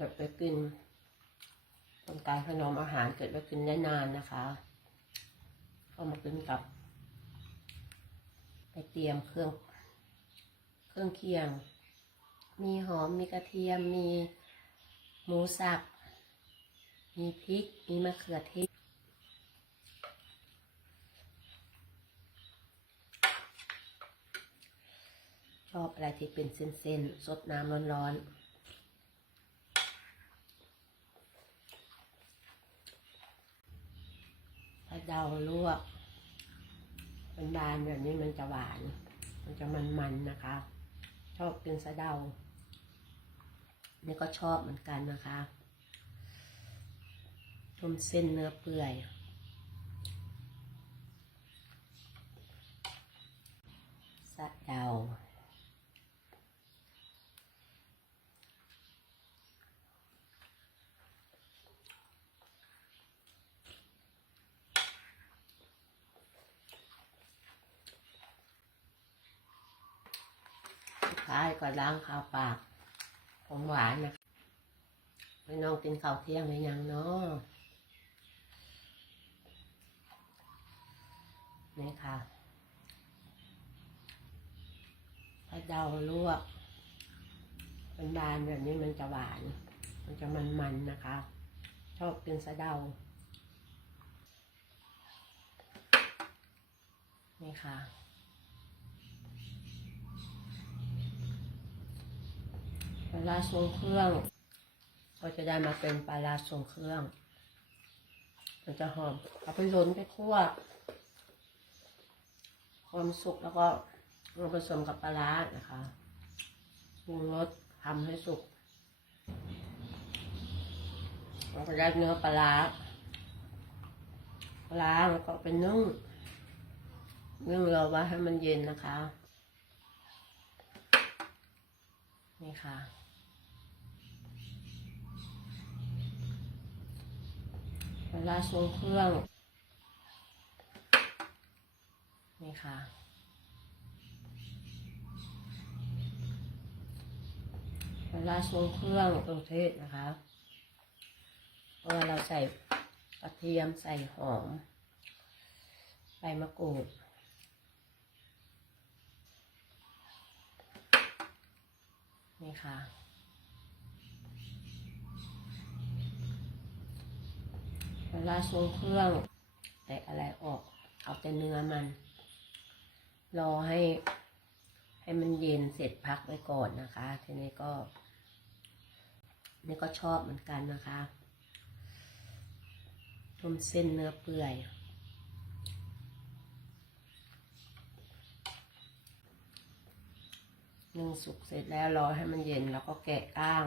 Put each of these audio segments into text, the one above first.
เกิดไปกินต้องการขนมอาหารเกิดไปกินได้นานนะคะก็มากินกับ ไปเตรียมเครื่องเครื่องเคียง มีหอมมีกระเทียมมีหมูสับมีพริกมีมะเขือเทศชอบอะไรที่เป็นเส้นๆสดน้ำร้อนๆถ้า เดาลวกเป็นบานแบบนี้มันจะหวาน มันจะมันๆนะคะ ชอบกินสะเดานี่ก็ชอบเหมือนกันนะคะต้มเส้นเนื้อเปื่อย สะเดา สุด ท้ายก็ล้างข้าวปากของหวานนะพี่น้องกินข้าวเที่ยงหรือยังเนาะนี่ค่ะถ้าเดาลวกเป็นบานแบบนี้มันจะหวาน มันจะมันๆนะคะ ชอบกินสะเดา นี่ค่ะ ปลาทรงเครื่อง ก็จะได้มาเป็นปลาร้าทรงเครื่อง มันจะหอมเอาไปล้นไปคั่วความสุกแล้วก็มาผสมกับปลาร้านะคะปรุงรสทำให้สุกเราก็ได้เนื้อปลาร้าปลาร้าแล้วก็เป็นนึ่งนึ่งเราไว้ให้มันเย็นนะคะ นี่ค่ะ เวลาทรงเครื่อง นี่ค่ะ เวลาทรงเครื่องตรงเทศนะคะเพราะว่าเราใส่กระเทียมใส่หอมใบมะกรูดนี่ค่ะ เวลาทรงเครื่องแตะอะไรออก เอาแต่เนื้อมัน รอให้ ให้มันเย็นเสร็จพักไว้ก่อนนะคะ ทีนี้ก็ นี่ก็ชอบเหมือนกันนะคะต้มเส้นเนื้อเปื่อยนึ่งสุกเสร็จแล้วรอให้มันเย็นแล้วก็แกะก้าง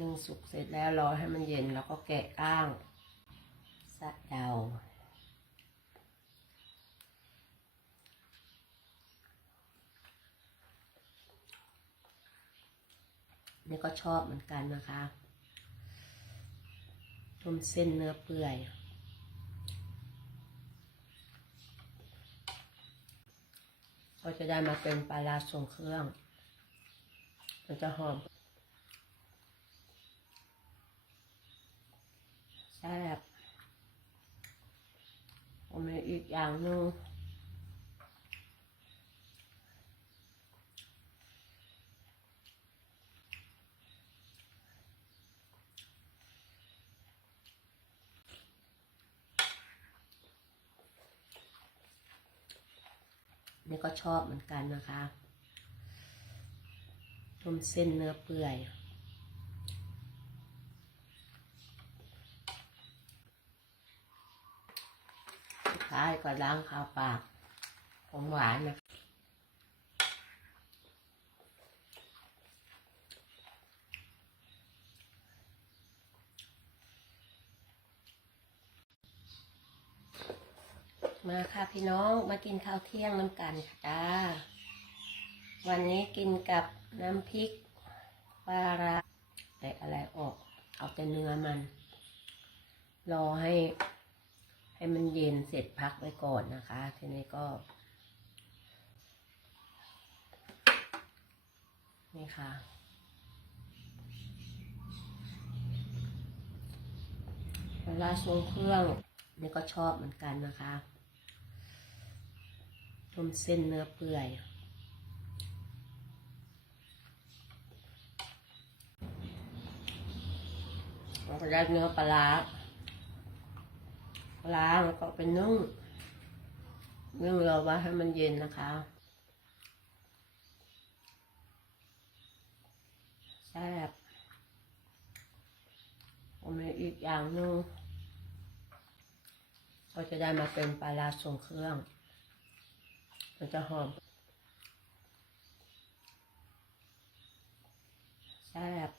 นึ่งสุกเสร็จแล้วรอให้มันเย็นแล้วก็แกะก้างสะเดานี่ก็ชอบเหมือนกันนะคะต้มเส้นเนื้อเปื่อย ก็จะได้มาเป็นปลาร้าทรงเครื่อง มันจะหอมแซ่บผมมี อย่างหนึงนี่ก็ชอบเหมือนกันนะคะต้มเส้นเนื้อเปื่อย ท้ายก็ล้างข้าวปากของหวานนะมาค่ะพี่น้องมากินข้าวเที่ยงน้ำกันค่ะจ้าวันนี้กินกับน้ำพริกปลาร้าแต่อะไรออก เอาแต่เนื้อมัน รอให้ ให้มันเย็นเสร็จพักไว้ก่อนนะคะ ทีนี้ก็นี่ค่ะเวลาชงเครื่องนี่ก็ชอบเหมือนกันนะคะต้มเส้นเนื้อเปื่อย เราก็ได้เนื้อปลา ลาร้าแล้วก็เป็นนึ่งนึ่งเราไว้ให้มันเย็นนะคะ แซ่บผมมีอีกอย่างหนึงก็จะได้มาเป็นปลาร้าทรงเครื่อง มันจะหอมแซ่บ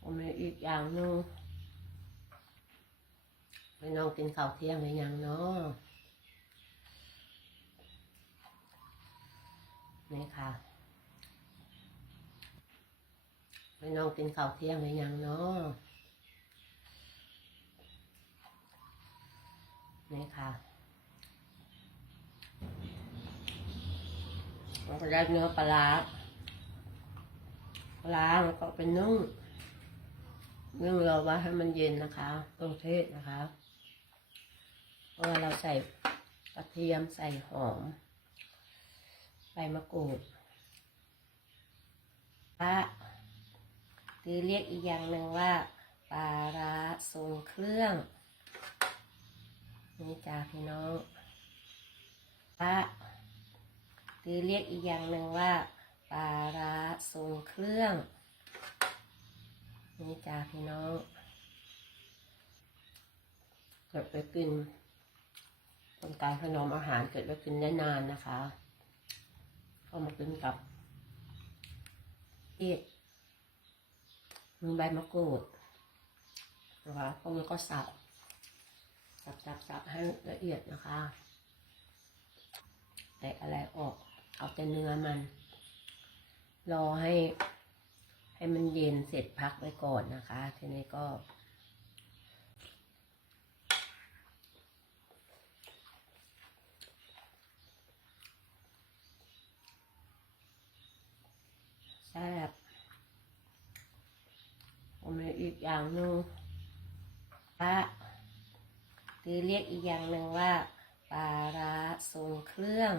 ผมมีอีกอย่างหนึง ไม่น้องกินข้าวเที่ยงหรือยังเนาะนี่ค่ะไม่น้องกินข้าวเที่ยงหรือยังเนาะนี่ค่ะเราก็ได้เนื้อปลาร้าปลาแล้วก็เป็นนึ่งนึ่งเราไว้ให้มันเย็นนะคะต้องเทศนะคะ ราะว่าเราใส่กระเทียมใส่หอมใบมะกรูดปลาหรือเรียกอีกอย่างหนึ่งว่าปลาร้าทรงเครื่องนี่จ้าพี่น้องปลาหรือเรียกอีกอย่างหนึ่งว่าปลาร้าทรงเครื่องนี่จ้าพี่น้องเกิดไปกิน ต้องการขนอมอาหารเกิดไปกินได้นานนะคะก็มากินกับเอ็ดมือใบมะกรูดนะคะพวกนี้ก็สับ สับสับสับให้ละเอียดนะคะแตะอะไรออกเอาแต่เนื้อมัน รอให้ให้มันเย็นเสร็จพักไว้ก่อนนะคะ ทีนี้ก็ แซ่บผมมี อีกอย่างหนึ่งปลาหรือเรียกอีกอย่างหนึ่งว่าปลาร้าทรงเครื่อง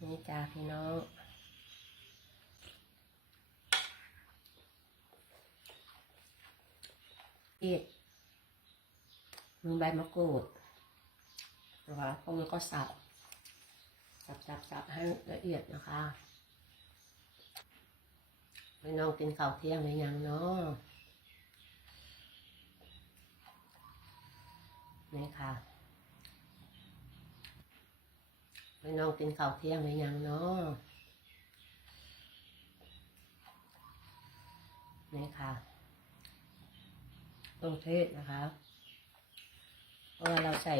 นี่จ้าพี่น้องเอ็ดมือใบมะกรูดนะคะพวกนี้ก็สับ สับสับสับให้ละเอียดนะคะ ไม่น้องกินข้าวเที่ยงหรือยังเนาะนี่ค่ะไม่น้องกินข้าวเที่ยงหรือยังเนาะนี่ค่ะต้องเทศนะคะ เพราะว่าเราใส่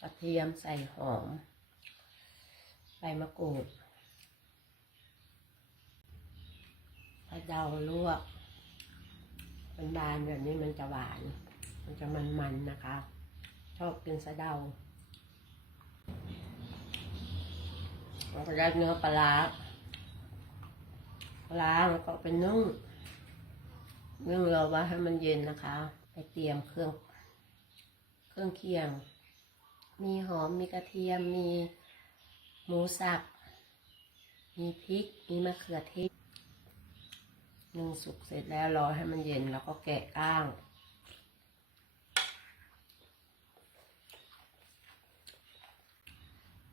กระเทียมใส่หอมใบมะกรูดถ้า เดาลวกเป็นบานแบบนี้มันจะหวาน มันจะมันๆนะคะ ชอบกินสะเดาเราก็ได้เนื้อปลาร้าปลาร้าแล้วก็เป็นนึ่งนึ่งเราไว้ให้มันเย็นนะคะ ไปเตรียมเครื่อง เครื่องเคียง มีหอม มีกระเทียม มีหมูสับ มีพริก มีมะเขือเทศ นึ่งสุกเสร็จแล้วรอให้มันเย็นแล้วก็แกะก้าง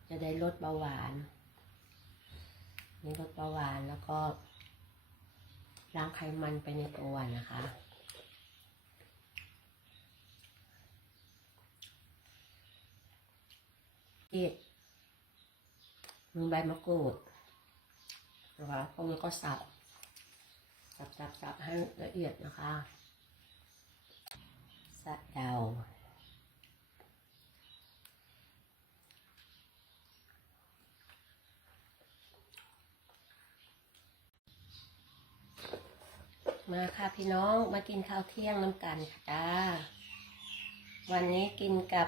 จะได้ลดเบาหวานมีลดเบาหวานแล้วก็ ล้างไขมันไปในตัวนะคะเอ็ดมือใบมะกรูดนะคะพวกนี้ก็สับ สับสับสับให้ละเอียดนะคะสะเดามาค่ะพี่น้องมากินข้าวเที่ยงน้ำกันค่ะวันนี้กินกับ